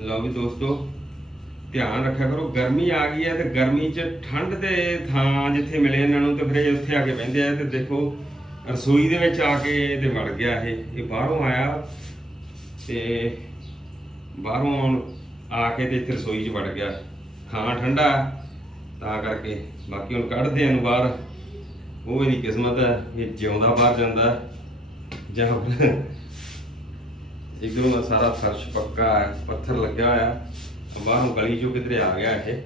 ਲਓ ਵੀ ਦੋਸਤੋ, ਧਿਆਨ ਰੱਖਿਆ ਕਰੋ, ਗਰਮੀ ਆ ਗਈ ਹੈ ਤੇ ਗਰਮੀ 'ਚ ਠੰਡ ਦੇ ਥਾਂ ਜਿੱਥੇ ਮਿਲੇ ਇਹਨਾਂ ਨੂੰ ਤੇ ਫਿਰ ਇਹ ਉੱਥੇ ਆ ਕੇ ਬਹਿੰਦੇ ਆ ਤੇ ਦੇਖੋ, ਰਸੋਈ ਦੇ ਵਿੱਚ ਆ ਕੇ ਤੇ ਵੜ ਗਿਆ ਇਹ। ਇਹ ਬਾਹਰੋਂ ਆਇਆ ਤੇ ਬਾਹਰੋਂ ਆਉਣ- ਆ ਕੇ ਤੇ ਇੱਥੇ ਰਸੋਈ 'ਚ ਵੜ ਗਿਆ। ਖਾਣਾ ਠੰਡਾ ਤਾਂ ਕਰਕੇ ਬਾਕੀ ਹੁਣ ਕੱਢਦੇ ਆ ਬਾਹਰ। ਉਹ ਇਹਦੀ ਕਿਸਮਤ ਹੈ ਇਹ ਜਿਉਂਦਾ ਬਾਹਰ ਜਾਂਦਾ ਜਾਂ ਇਧਰੋਂ ਦਾ ਸਾਰਾ ਫਰਸ਼ ਪੱਕਾ ਹੈ ਪੱਥਰ ਲੱਗਿਆ ਹੋਇਆ ਬਾਹਰੋਂ ਗਲੀ ਚੋਂ ਕਿਧਰੇ ਆ ਗਿਆ ਇਹ।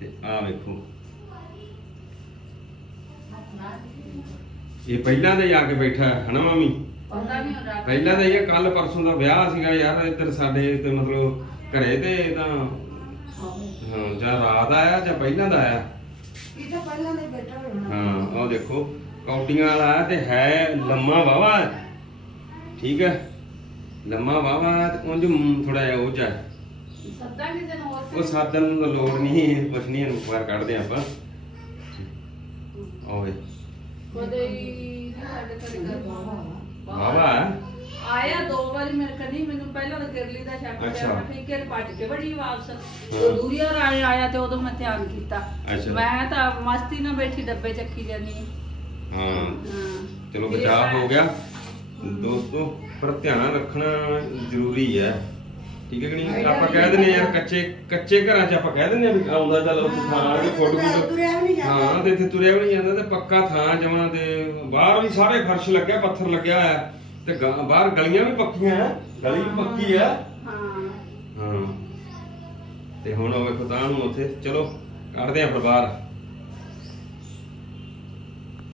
ਤੇ ਆ ਵੇਖੋ। ਇਹ ਪਹਿਲਾਂ ਦਾ ਆ ਕੇ ਬੈਠਾ ਹੈ ਹਨਾ ਮਾਮੀ? ਪਤਾ ਨਹੀਂ ਹੁੰਦਾ। ਪਹਿਲਾਂ ਦਾ ਹੀ ਕੱਲ ਪਰਸੋਂ ਦਾ ਵਿਆਹ ਸੀਗਾ ਯਾਰ ਇੱਧਰ ਸਾਡੇ ਤੇ ਮਤਲਬ ਘਰੇ ਤੇ ਤਾਂ ਹਾਂ। ਜਾਂ ਰਾਤ ਆਇਆ ਜਾਂ ਪਹਿਲਾਂ ਦਾ ਆਇਆ। ਇਹ ਤਾਂ ਪਹਿਲਾਂ ਦੇ ਬੈਠਾ ਹੋਣਾ। ਹਾਂ। ਉਹ ਦੇਖੋ ਕੌਟੀਆਂ ਵਾਲਾ ਤੇ ਹੈ ਲੰਮਾ ਵਾਵਾ ਠੀਕ ਹੈ? ਲੰਮਾ ਵਾਵਾ ਤੇ ਉਂਝ ਥੋੜਾ ਜਿਹਾ ਉਹ ਚ ਹੈ। ਸੱਤਾ ਨਹੀਂ ਦਿਨ ਹੋਰ ਉਹ ਸਾਧਨ ਨੂੰ ਤਾਂ ਲੋੜ ਨਹੀਂ ਕੁਛ ਨਹੀਂ ਇਹਨੂੰ ਬਾਹਰ ਕੱਢਦੇ ਆਪਾਂ। ਓਏ ਹੀ ਸਾਡੇ ਘਰੇ ਘਰ ਵਾਵਾ ਆਇਆ ਦੋ ਵਾਰੀ ਮੇਰੇ ਕਨੀ ਮੈਨੂੰ ਪਹਿਲਾਂ ਤਾਂ ਕਿਰਲੀ ਦਾ ਸ਼ੱਕ ਪਿਆ ਅੱਛਾ। ਮੈਂ ਫਿਕਰ ਪੱਟ ਕੇ ਬੜੀ ਵਾਪਸ ਉਹ ਦੂਰੀਆ ਰਾਏ ਆਇਆ ਤੇ ਉਦੋਂ ਮੈਂ ਧਿਆਨ ਕੀਤਾ। ਅੱਛਾ। ਮੈਂ ਤਾਂ ਮਸਤੀ ਨਾਲ ਬੈਠੀ ਡੱਬੇ ਚੱਕੀ ਜਾਨੀ ਹਾਂ। ਚਲੋ ਮੇਰੇ ਬਚਾਅ ਹੋ ਗਿਆ। ਦੋਸਤੋ ਪਰ ਧਿਆਨ ਰੱਖਣਾ ਜ਼ਰੂਰੀ ਹੈ। ਠੀਕ ਹੈ ਕਿ ਨਹੀਂ? ਆਪਾਂ ਕਹਿ ਦਿੰਦੇ ਯਾਰ ਕੱਚੇ ਕੱਚੇ ਘਰਾਂ 'ਚ ਆਪਾਂ ਕਹਿ ਦਿੰਦੇ ਆ ਵੀ ਆਉਂਦਾ ਚੱਲ ਉੱਥੇ ਥਾਂ ਫੁੱਟ। ਤੁਰਿਆ ਵੀ ਨਹੀਂ ਜਾਂਦਾ। ਹਾਂ ਤੇ ਇੱਥੇ ਤੁਰਿਆ ਵੀ ਨਹੀਂ ਜਾਂਦਾ ਤੇ ਪੱਕਾ ਥਾਂ ਜਮਾਂ ਤੇ ਬਾਹਰ ਵੀ ਸਾਰੇ ਫਰਸ਼ ਲੱਗਿਆ ਪੱਥਰ ਲੱਗਿਆ ਹੋਇਆ। ਤੇ ਗਾ- ਬਾਹਰ ਗਲੀਆਂ ਵੀ ਪੱਕੀਆਂ ਹੈ ਗਲੀ ਵੀ ਪੱਕੀ ਹੈ ਹਾਂ ਹਾਂ। ਤੇ ਹੁਣ ਉਹ ਵੇਖੋ ਤਾਂ ਨੂੰ ਉੱਥੇ ਚਲੋ ਕੱਢਦੇ ਆ ਫਿਰ ਬਾਹਰ